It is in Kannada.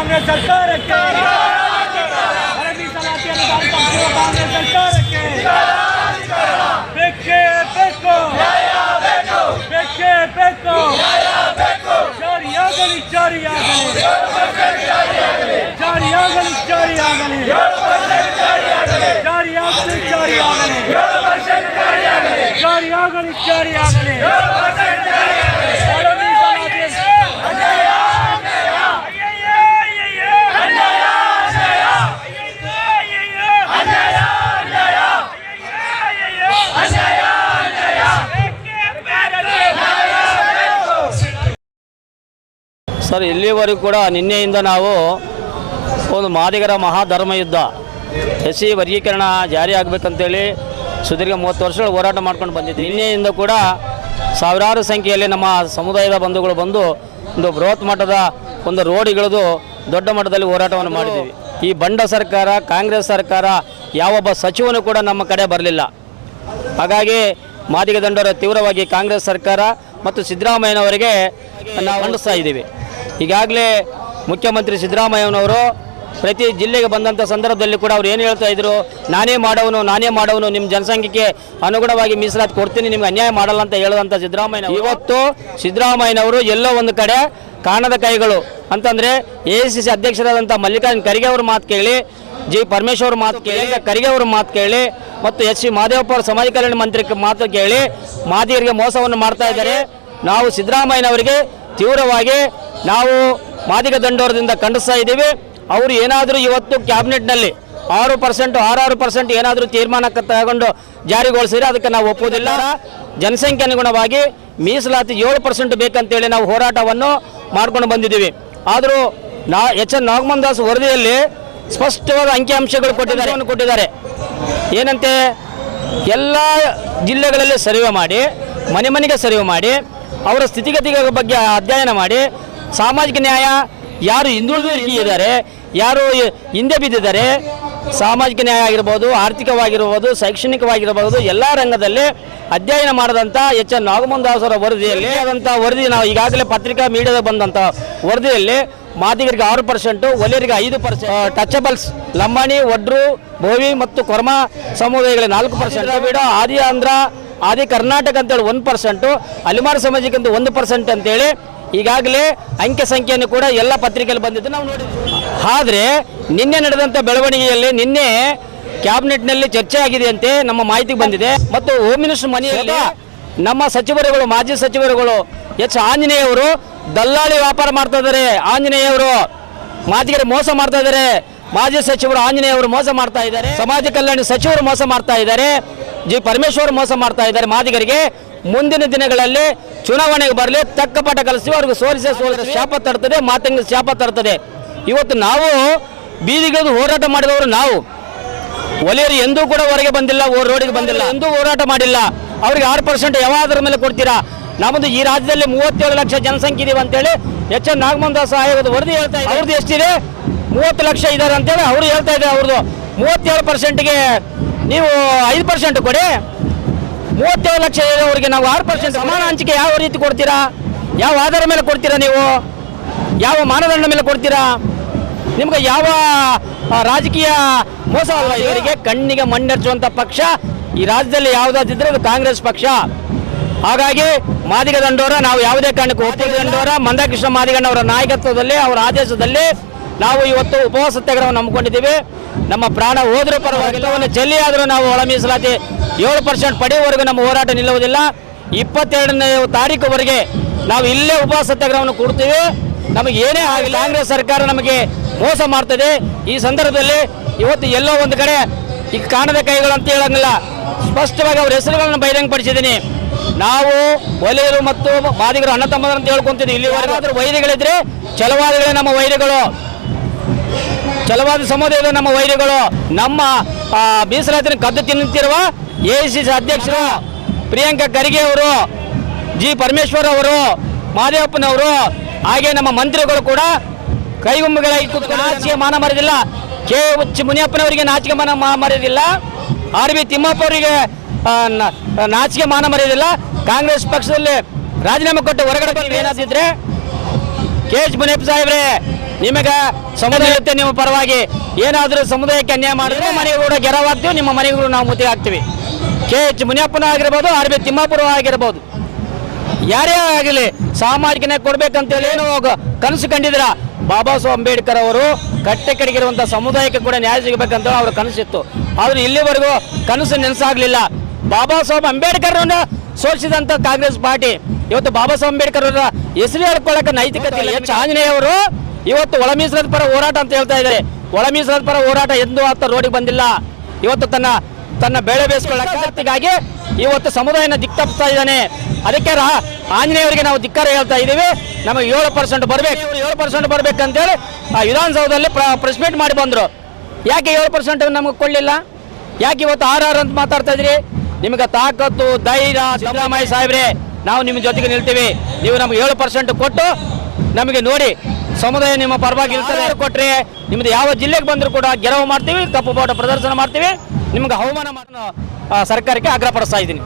ಕಾಂಗ್ರೆಸ್ ಸರ್ಕಾರಕ್ಕೆ ಕಾಂಗ್ರೆಸ್ ಸರ್ಕಾರಕ್ಕೆ ಬೇಕೇ ಬೇಕು ಬೇಕೇ ಬೇಕು ಜಾರಿಯಾಗಲಿ ಜಾರಿಯಾಗಲಿ ಜಾರಿಯಾಗಲಿ ಜಾರಿಯಾಗಲಿ ಜಾರಿಯಾಗಲಿ ಜಾರಿಯಾಗಲಿ ಜಾರಿಯಾಗಲಿ ಜಾರಿಯಾಗಲಿ ಸರ್, ಇಲ್ಲಿವರೆಗೂ ಕೂಡ ನಿನ್ನೆಯಿಂದ ನಾವು ಒಂದು ಮಾದಿಗರ ಮಹಾಧರ್ಮ ಯುದ್ಧ SC ವರ್ಗೀಕರಣ ಜಾರಿ ಆಗಬೇಕಂತೇಳಿ ಸುದೀರ್ಘ 30 ವರ್ಷಗಳ ಹೋರಾಟ ಮಾಡ್ಕೊಂಡು ಬಂದಿದ್ದೀವಿ. ನಿನ್ನೆಯಿಂದ ಕೂಡ ಸಾವಿರಾರು ಸಂಖ್ಯೆಯಲ್ಲಿ ನಮ್ಮ ಸಮುದಾಯದ ಬಂಧುಗಳು ಬಂದು ಒಂದು ಬೃಹತ್ ಮಟ್ಟದ ಒಂದು ರೋಡಿಗಳದು ದೊಡ್ಡ ಮಟ್ಟದಲ್ಲಿ ಹೋರಾಟವನ್ನು ಮಾಡಿದ್ದೀವಿ. ಈ ಬಂಡ ಸರ್ಕಾರ, ಕಾಂಗ್ರೆಸ್ ಸರ್ಕಾರ, ಯಾವೊಬ್ಬ ಸಚಿವನು ಕೂಡ ನಮ್ಮ ಕಡೆ ಬರಲಿಲ್ಲ. ಹಾಗಾಗಿ ಮಾದಿಗ ದಂಡೋರ ತೀವ್ರವಾಗಿ ಕಾಂಗ್ರೆಸ್ ಸರ್ಕಾರ ಮತ್ತು ಸಿದ್ದರಾಮಯ್ಯನವರಿಗೆ ನಾವು ಖಂಡಿಸ್ತಾ ಇದ್ದೀವಿ. ಈಗಾಗಲೇ ಮುಖ್ಯಮಂತ್ರಿ ಸಿದ್ದರಾಮಯ್ಯನವರು ಪ್ರತಿ ಜಿಲ್ಲೆಗೆ ಬಂದಂಥ ಸಂದರ್ಭದಲ್ಲಿ ಕೂಡ ಅವ್ರು ಏನು ಹೇಳ್ತಾ ಇದ್ರು, ನಾನೇ ಮಾಡೋನು ನಿಮ್ಮ ಜನಸಂಖ್ಯೆಗೆ ಅನುಗುಣವಾಗಿ ಮೀಸಲಾತಿ ಕೊಡ್ತೀನಿ, ನಿಮ್ಗೆ ಅನ್ಯಾಯ ಮಾಡಲ್ಲ ಅಂತ ಹೇಳುವಂಥ ಸಿದ್ದರಾಮಯ್ಯ ಇವತ್ತು ಸಿದ್ದರಾಮಯ್ಯನವರು ಎಲ್ಲೋ ಒಂದು ಕಡೆ ಕಾಣದ ಕೈಗಳು ಅಂತಂದರೆ AICC ಅಧ್ಯಕ್ಷರಾದಂಥ ಮಲ್ಲಿಕಾರ್ಜುನ ಖರ್ಗೆ ಅವ್ರ ಮಾತು ಕೇಳಿ, G. ಪರಮೇಶ್ವರ್ ಮಾತು ಕೇಳಿ, ಖರ್ಗೆ ಅವ್ರ ಮಾತು ಕೇಳಿ ಮತ್ತು SC ಮಹದೇವಪ್ಪ ಅವರು ಸಮಾಜ ಕಲ್ಯಾಣ ಮಂತ್ರಿ ಮಾತು ಕೇಳಿ ಮಾದಿಗರಿಗೆ ಮೋಸವನ್ನು ಮಾಡ್ತಾ ಇದ್ದಾರೆ. ನಾವು ಸಿದ್ದರಾಮಯ್ಯನವರಿಗೆ ತೀವ್ರವಾಗಿ ನಾವು ಮಾದಿಗ ದಂಡೋರದಿಂದ ಖಂಡಿಸ್ತಾ ಇದ್ದೀವಿ. ಅವರು ಏನಾದರೂ ಇವತ್ತು ಕ್ಯಾಬಿನೆಟ್ನಲ್ಲಿ 6% ಏನಾದರೂ ತೀರ್ಮಾನ ತಗೊಂಡು ಜಾರಿಗೊಳಿಸಿದರೆ ಅದಕ್ಕೆ ನಾವು ಒಪ್ಪುವುದಿಲ್ಲ. ಜನಸಂಖ್ಯೆ ಅನುಗುಣವಾಗಿ ಮೀಸಲಾತಿ 7% ಬೇಕಂತೇಳಿ ನಾವು ಹೋರಾಟವನ್ನು ಮಾಡ್ಕೊಂಡು ಬಂದಿದ್ದೀವಿ. ಆದರೂ H.N. ನಾಗಮೋಹನ್ ದಾಸ್ ವರದಿಯಲ್ಲಿ ಸ್ಪಷ್ಟವಾದ ಅಂಕಿಅಂಶಗಳು ಕೊಟ್ಟಿದ್ದಾರೆ. ಏನಂತೆ, ಎಲ್ಲ ಜಿಲ್ಲೆಗಳಲ್ಲಿ ಸರ್ವೆ ಮಾಡಿ, ಮನೆಗೆ ಸರ್ವೆ ಮಾಡಿ, ಅವರ ಸ್ಥಿತಿಗತಿಗಳ ಬಗ್ಗೆ ಅಧ್ಯಯನ ಮಾಡಿ, ಸಾಮಾಜಿಕ ನ್ಯಾಯ ಯಾರು ಹಿಂದುಳಿದಿದ್ದಾರೆ, ಯಾರು ಹಿಂದೆ ಬಿದ್ದಿದ್ದಾರೆ, ಸಾಮಾಜಿಕ ನ್ಯಾಯ ಆಗಿರ್ಬೋದು, ಆರ್ಥಿಕವಾಗಿರ್ಬೋದು, ಶೈಕ್ಷಣಿಕವಾಗಿರ್ಬೋದು, ಎಲ್ಲ ರಂಗದಲ್ಲಿ ಅಧ್ಯಯನ ಮಾಡಿದಂಥ H.N. ನಾಗಮೋಹನ್ ದಾಸ್ ಅವರ ವರದಿಯಲ್ಲಿ ಆದಂಥ ವರದಿ, ನಾವು ಈಗಾಗಲೇ ಪತ್ರಿಕಾ ಮೀಡಿಯಾದ ಬಂದಂಥ ವರದಿಯಲ್ಲಿ ಮಾದಿಗರಿಗೆ 6%, ಒಲೆಯರಿಗೆ 5%, ಟಚಬಲ್ಸ್ ಲಂಬಾಣಿ, ಒಡ್ರು, ಬೋವಿ ಮತ್ತು ಕೊರ್ಮ ಸಮುದಾಯಗಳಿಗೆ 4%, ಬಿಡ ಆದಿ ಆಂಧ್ರ, ಆದಿ ಕರ್ನಾಟಕ ಅಂತೇಳಿ 1%, ಅಲಿಮಾರ್ ಸಮಾಜಕ್ಕಂತ 1% ಅಂತೇಳಿ ಈಗಾಗಲೇ ಅಂಕೆ ಸಂಖ್ಯೆಯನ್ನು ಕೂಡ ಎಲ್ಲ ಪತ್ರಿಕೆಯಲ್ಲಿ ಬಂದಿದ್ದು ನಾವು ನೋಡಿದ್ವಿ. ಆದರೆ ನಿನ್ನೆ ನಡೆದಂಥ ಬೆಳವಣಿಗೆಯಲ್ಲಿ ನಿನ್ನೆ ಕ್ಯಾಬಿನೆಟ್ನಲ್ಲಿ ಚರ್ಚೆ ಆಗಿದೆ ಅಂತೆ ನಮ್ಮ ಮಾಹಿತಿಗೆ ಬಂದಿದೆ. ಮತ್ತು ಹೋಮ್ ಮಿನಿಸ್ಟರ್ ಮನೆಯಲ್ಲಿ ನಮ್ಮ ಸಚಿವರುಗಳು, ಮಾಜಿ ಸಚಿವರುಗಳು H. ಆಂಜನೇಯವರು ದಲ್ಲಾಳಿ ವ್ಯಾಪಾರ ಮಾಡ್ತಾ ಇದ್ದಾರೆ. ಆಂಜನೇಯವರು ಮಾದಿಗರಿಗೆ ಮೋಸ ಮಾಡ್ತಾ ಇದ್ದಾರೆ. ಮಾಜಿ ಸಚಿವರು ಆಂಜನೇಯವರು ಮೋಸ ಮಾಡ್ತಾ ಇದ್ದಾರೆ. ಸಮಾಜ ಕಲ್ಯಾಣ ಸಚಿವರು ಮೋಸ ಮಾಡ್ತಾ ಇದ್ದಾರೆ. G. ಪರಮೇಶ್ವರ್ ಮೋಸ ಮಾಡ್ತಾ ಇದ್ದಾರೆ. ಮಾದಿಗರಿಗೆ ಮುಂದಿನ ದಿನಗಳಲ್ಲಿ ಚುನಾವಣೆಗೆ ಬರಲಿ, ತಕ್ಕ ಪಾಠ ಕಲಿಸಿ ಅವ್ರಿಗೆ ಸೋಲಿಸಿ ಶಾಪ ತರ್ತದೆ, ಮಾತಂಗ ಶಾಪ ತರ್ತದೆ. ಇವತ್ತು ನಾವು ಬೀದಿಗಿಳಿದು ಹೋರಾಟ ಮಾಡಿದವರು ನಾವು. ಒಲೆಯರು ಎಂದೂ ಕೂಡ ಹೊರಗೆ ಬಂದಿಲ್ಲ, ರೋಡಿಗೆ ಬಂದಿಲ್ಲ, ಎಂದೂ ಹೋರಾಟ ಮಾಡಿಲ್ಲ. ಅವ್ರಿಗೆ 6% ಯಾವಾದ್ರ ಮೇಲೆ ಕೊಡ್ತೀರಾ? ನಮ್ಮದು ಈ ರಾಜ್ಯದಲ್ಲಿ 37 ಲಕ್ಷ ಜನಸಂಖ್ಯೆ ಇದೀವಿ ಅಂತೇಳಿ H.N. ನಾಗಮೋಹನ್ ದಾಸ್ ಆಯೋಗದ ವರದಿ ಹೇಳ್ತಾ ಇದೆ. ಅವ್ರದ್ದು ಎಷ್ಟಿದೆ? 30 ಲಕ್ಷ ಇದ್ದಾರೆ ಅಂತೇಳಿ ಅವರು ಹೇಳ್ತಾ ಇದ್ದಾರೆ. ಅವ್ರದ್ದು 37%ಗೆ ನೀವು 5% ಕೊಡಿ. 37 ಲಕ್ಷ ಇರೋರಿಗೆ ನಾವು 6% ಸಮಾನ ಹಂಚಿಕೆ ಯಾವ ರೀತಿ ಕೊಡ್ತೀರಾ? ಯಾವ ಆಧಾರ ಮೇಲೆ ಕೊಡ್ತೀರಾ? ನೀವು ಯಾವ ಮಾನದಂಡ ಮೇಲೆ ಕೊಡ್ತೀರಾ? ನಿಮ್ಗೆ ಯಾವ ರಾಜಕೀಯ ಮೋಸ ಅಲ್ವಾ? ಇವರಿಗೆ ಕಣ್ಣಿಗೆ ಮಣ್ಣೆಚ್ಚುವಂಥ ಪಕ್ಷ ಈ ರಾಜ್ಯದಲ್ಲಿ ಯಾವುದಾದಿದ್ರೆ ಅದು ಕಾಂಗ್ರೆಸ್ ಪಕ್ಷ. ಹಾಗಾಗಿ ಮಾದಿಗ ದಂಡೋರ ನಾವು ಯಾವುದೇ ಕಾರಣಕ್ಕೂ ಒಪ್ಪಿಗೆ ದಂಡೋರ ಮಂದಕೃಷ್ಣ ಮಾದಿಗಣ್ಣವರ ನಾಯಕತ್ವದಲ್ಲಿ, ಅವರ ಆದೇಶದಲ್ಲಿ ನಾವು ಇವತ್ತು ಉಪವಾಸ ಸತ್ಯಾಗ್ರಹವನ್ನು ಹಮ್ಮಿಕೊಂಡಿದ್ದೀವಿ. ನಮ್ಮ ಪ್ರಾಣ ಹೋದರೂ ಪರವಾಗಿಲ್ಲ, ಚೆಲ್ಲಿ ಆದರೂ ನಾವು ಒಳ ಮೀಸಲಾತಿ 7% ಪಡೆಯುವವರೆಗೂ ನಮ್ಮ ಹೋರಾಟ ನಿಲ್ಲುವುದಿಲ್ಲ. 22ನೇ ತಾರೀಕುವರೆಗೆ ನಾವು ಇಲ್ಲೇ ಉಪವಾಸ ಸತ್ಯಾಗ್ರಹವನ್ನು ಕೊಡ್ತೀವಿ. ನಮಗೆ ಏನೇ ಆಗಿಲ್ಲ, ಕಾಂಗ್ರೆಸ್ ಸರ್ಕಾರ ನಮಗೆ ಮೋಸ ಮಾಡ್ತದೆ. ಈ ಸಂದರ್ಭದಲ್ಲಿ ಇವತ್ತು ಎಲ್ಲೋ ಒಂದು ಕಡೆ ಈ ಕಾಣದ ಕೈಗಳು ಅಂತ ಹೇಳಂಗಿಲ್ಲ, ಸ್ಪಷ್ಟವಾಗಿ ಅವ್ರ ಹೆಸರುಗಳನ್ನು ಬಹಿರಂಗಪಡಿಸಿದ್ದೀನಿ. ನಾವು ಒಲೆಯರು ಮತ್ತು ಮಾದಿಗರು ಅಣ್ಣ ತಮ್ಮರು ಅಂತ ಹೇಳ್ಕೊಂತೀವಿ. ಇಲ್ಲಿವರೆಗಾದ್ರೂ ವೈರಿಗಳಿದ್ರೆ ಛಲವಾದಿಗಳೇ ನಮ್ಮ ವೈರಿಗಳು, ಛಲವಾದಿ ಸಮುದಾಯದ ನಮ್ಮ ವೈರಿಗಳು. ನಮ್ಮ ಮೀಸಲಾತಿನ ಕದ್ದು ತಿನ್ನುತ್ತಿರುವ AICC ಅಧ್ಯಕ್ಷರು ಪ್ರಿಯಾಂಕಾ ಖರ್ಗೆ ಅವರು, G. ಪರಮೇಶ್ವರ್ ಅವರು, ಮಹದೇವಪ್ಪನವರು, ಹಾಗೆ ನಮ್ಮ ಮಂತ್ರಿಗಳು ಕೂಡ ಕೈಗೊಂಬೆಗಳಾಗಿ ಕೂತ್ಕೊಂಡು ನಾಚಿಕೆ ಮಾನ ಮರೆದಿಲ್ಲ. K.H. ಮುನಿಯಪ್ಪನವರಿಗೆ ನಾಚಿಕೆ ಮಾನ ಮರೆದಿಲ್ಲ. R.B. ತಿಮ್ಮಪ್ಪ ಅವರಿಗೆ ನಾಚಿಕೆ ಮಾನ ಮರೆಯೋದಿಲ್ಲ. ಕಾಂಗ್ರೆಸ್ ಪಕ್ಷದಲ್ಲಿ ರಾಜೀನಾಮೆ ಕೊಟ್ಟು ಹೊರಗಡೆ ಬಂದು ಏನಾದಿದ್ರೆ K.H. ಮುನಿಯಪ್ಪ ಸಾಹೇಬ್ರೆ ನಿಮಗೆ ಸಮುದಾಯ ಇರುತ್ತೆ ನಿಮ್ಮ ಪರವಾಗಿ. ಏನಾದರೂ ಸಮುದಾಯಕ್ಕೆ ಅನ್ಯಾಯ ಮಾಡಿದ್ರೆ ಮನೆಗೆ ಕೂಡ ಗೆರವಾಗ್ತೀವಿ, ನಿಮ್ಮ ಮನೆಗೂ ನಾವು ಮುತ್ತಿಗೆ ಹಾಕ್ತೀವಿ. KH ಮುನಿಯಪ್ಪನ ಆಗಿರ್ಬೋದು, RB ತಿಮ್ಮಾಪುರ ಆಗಿರ್ಬೋದು, ಯಾರೇ ಆಗಲಿ ಸಾಮಾಜಿಕ ನ್ಯಾಯ ಕೊಡ್ಬೇಕಂತೇಳಿ ಏನು ಕನಸು ಕಂಡಿದ್ರ. ಬಾಬಾ ಸಾಹೇಬ್ ಅಂಬೇಡ್ಕರ್ ಅವರು ಕಟ್ಟೆ ಕಡೆಗಿರುವಂಥ ಸಮುದಾಯಕ್ಕೆ ಕೂಡ ನ್ಯಾಯ ಸಿಗಬೇಕಂತ ಅವ್ರ ಕನಸಿತ್ತು. ಆದ್ರೆ ಇಲ್ಲಿವರೆಗೂ ಕನಸು ನೆನಸಾಗಲಿಲ್ಲ. ಬಾಬಾ ಸಾಹೇಬ್ ಅಂಬೇಡ್ಕರ್ನ ಸೋಲಿಸಿದಂಥ ಕಾಂಗ್ರೆಸ್ ಪಾರ್ಟಿ ಇವತ್ತು ಬಾಬಾ ಸಾಹೇಬ್ ಅಂಬೇಡ್ಕರ್ ಅವರ ಹೆಸರು ಹೇಳ್ಕೊಳ್ಳೋಕೆ ನೈತಿಕತೆ ಇಲ್ಲ. ಆಂಜನೇಯ ಅವರು ಇವತ್ತು ಒಳ ಮೀಸಲಾದ ಪರ ಹೋರಾಟ ಅಂತ ಹೇಳ್ತಾ ಇದ್ದಾರೆ. ಒಳ ಮೀಸಲಾದ ಪರ ಹೋರಾಟ ಎಂದೂ ಆತ ರೋಡಿಗೆ ಬಂದಿಲ್ಲ. ಇವತ್ತು ತನ್ನ ಬೆಳೆ ಬೇಯಿಸ್ಕೊಳ್ಳೋಕ್ಕಾಗಿ ಇವತ್ತು ಸಮುದಾಯನ ದಿಕ್ತಪ್ಪಿಸ್ತಾ ಇದ್ದಾನೆ. ಅದಕ್ಕೆ ಆಂಜನೇಯವರಿಗೆ ನಾವು ಧಿಕ್ಕಾರ ಹೇಳ್ತಾ ಇದ್ದೀವಿ. ನಮಗೆ 7% ಬರಬೇಕು, 7% ಬರಬೇಕಂತೇಳಿ ವಿಧಾನಸೌಧದಲ್ಲಿ ಪ್ರೆಸ್ ಮೀಟ್ ಮಾಡಿ ಬಂದರು. ಯಾಕೆ 7% ನಮಗೆ ಕೊಡಲಿಲ್ಲ? ಯಾಕೆ ಇವತ್ತು 6 ಅಂತ ಮಾತಾಡ್ತಾ ಇದ್ರಿ? ನಿಮಗೆ ತಾಕತ್ತು ಧೈರ್ಯ ಸಿದ್ದರಾಮಯ್ಯ ಸಾಹೇಬ್ರೆ, ನಾವು ನಿಮ್ಮ ಜೊತೆಗೆ ನಿಲ್ತೀವಿ. ನೀವು ನಮಗೆ 7% ಕೊಟ್ಟು ನಮಗೆ ನೋಡಿ ಸಮುದಾಯ ನಿಮ್ಮ ಪರವಾಗಿ ಇರ್ತಾರೆ ಕೊಟ್ಟರೆ ನಿಮ್ದು ಯಾವ ಜಿಲ್ಲೆಗೆ ಬಂದರೂ ಕೂಡ ಗೆರವು ಮಾಡ್ತೀವಿ, ಕಪ್ಪು ಬಾವುಟ ಪ್ರದರ್ಶನ ಮಾಡ್ತೀವಿ, ನಿಮ್ಗೆ ಅವಮಾನ ಸರ್ಕಾರಕ್ಕೆ ಆಗ್ರಹಪಡಿಸ್ತಾ ಇದ್ದೀನಿ.